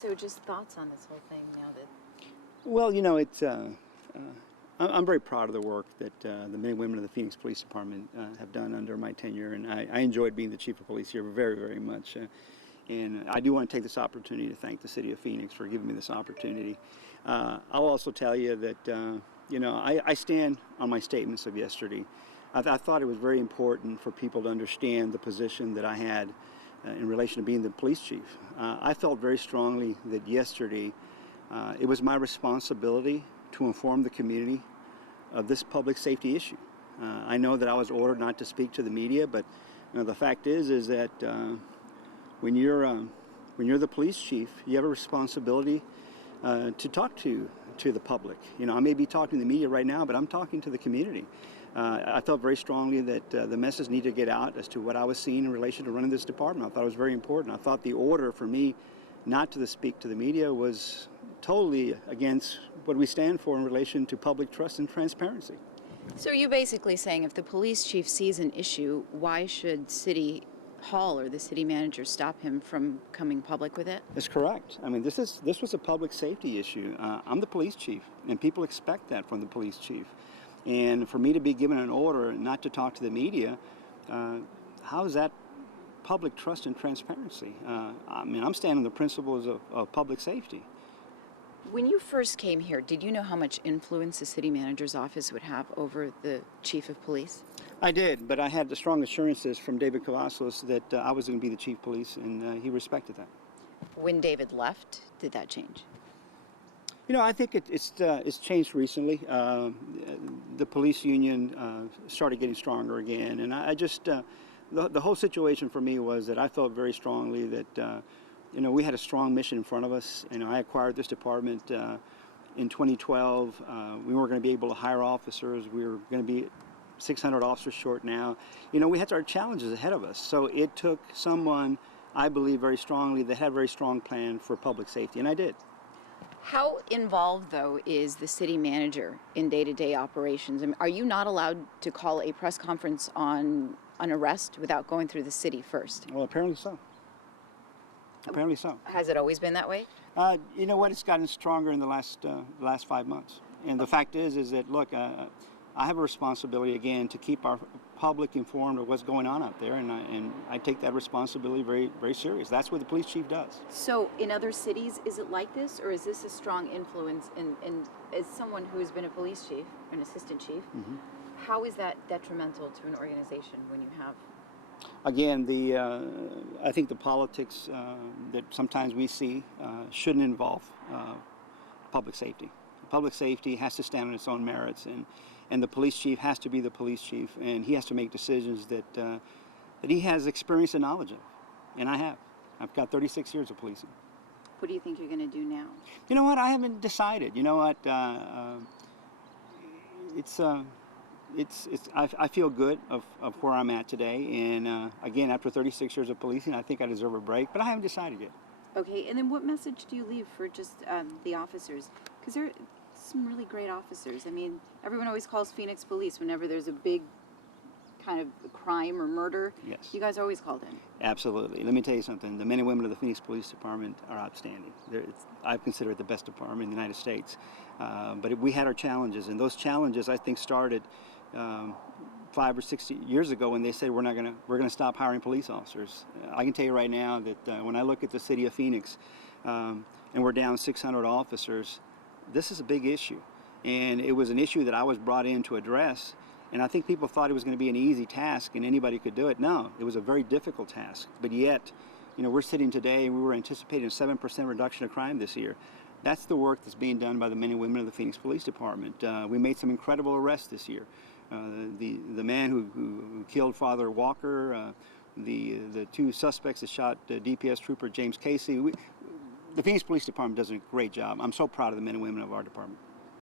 So just thoughts on this whole thing now that... Well, I'm very proud of the work that the men and women of the Phoenix Police Department have done under my tenure, and I enjoyed being the chief of police here very, very much. And I do want to take this opportunity to thank the city of Phoenix for giving me this opportunity. I'll also tell you that, I stand on my statements of yesterday. I thought it was very important for people to understand the position that I had in relation to being the police chief. I felt very strongly that yesterday it was my responsibility to inform the community of this public safety issue. I know that I was ordered not to speak to the media, but the fact is that when you're the police chief, you have a responsibility to talk to the public. I may be talking to the media right now, but I'm talking to the community. I felt very strongly that the message needed to get out as to what I was seeing in relation to running this department. I thought it was very important. I thought the order for me not to speak to the media was totally against what we stand for in relation to public trust and transparency. So are you basically saying if the police chief sees an issue, why should City Hall or the city manager stop him from coming public with it? That's correct. I mean, this was a public safety issue. I'm the police chief, and people expect that from the police chief. And for me to be given an order not to talk to the media, how is that public trust and transparency? I'm standing on the principles of public safety. When you first came here, did you know how much influence the city manager's office would have over the chief of police? I did, but I had the strong assurances from David Cavazos that I was going to be the chief of police, and he respected that. When David left, did that change? I think it's changed recently. The police union started getting stronger again, and I just the whole situation for me was that I felt very strongly that we had a strong mission in front of us. I acquired this department in 2012. We weren't going to be able to hire officers. We were going to be 600 officers short now. We had our challenges ahead of us. So it took someone, I believe very strongly, that had a very strong plan for public safety, and I did. How involved, though, is the city manager in day-to-day operations? I mean, are you not allowed to call a press conference on an arrest without going through the city first? Well, apparently so. Apparently so. Has it always been that way? You know what? It's gotten stronger in the last 5 months. And the fact is that, look, I have a responsibility, again, to keep our public informed of what's going on out there, and I take that responsibility very, very serious. That's what the police chief does. So in other cities, is it like this, or is this a strong influence? And as someone who's been a police chief, an assistant chief, how is that detrimental to an organization when you have... Again, I think the politics that sometimes we see shouldn't involve public safety. Public safety has to stand on its own merits, and the police chief has to be the police chief, and he has to make decisions that he has experience and knowledge of, and I have. I've got 36 years of policing. What do you think you're going to do now? You know what? I haven't decided. You know what? I feel good of where I'm at today, and again, after 36 years of policing, I think I deserve a break, but I haven't decided yet. Okay, and then what message do you leave for just the officers? Because there are some really great officers. I mean, everyone always calls Phoenix police whenever there's a big kind of crime or murder. Yes. You guys are always called in. Absolutely. Let me tell you something. The men and women of the Phoenix Police Department are outstanding. I consider it the best department in the United States. But we had our challenges, and those challenges, I think, started 5 or 6 years ago when they said we're going to stop hiring police officers. I can tell you right now that when I look at the city of Phoenix and we're down 600 officers, this is a big issue, and it was an issue that I was brought in to address, and I think people thought it was going to be an easy task and anybody could do it. No, it was a very difficult task, but yet, we're sitting today and we were anticipating a 7% reduction of crime this year. That's the work that's being done by the men and women of the Phoenix Police Department. We made some incredible arrests this year. The man who killed Father Walker, the 2 suspects that shot DPS Trooper James Casey. The Phoenix Police Department does a great job. I'm so proud of the men and women of our department.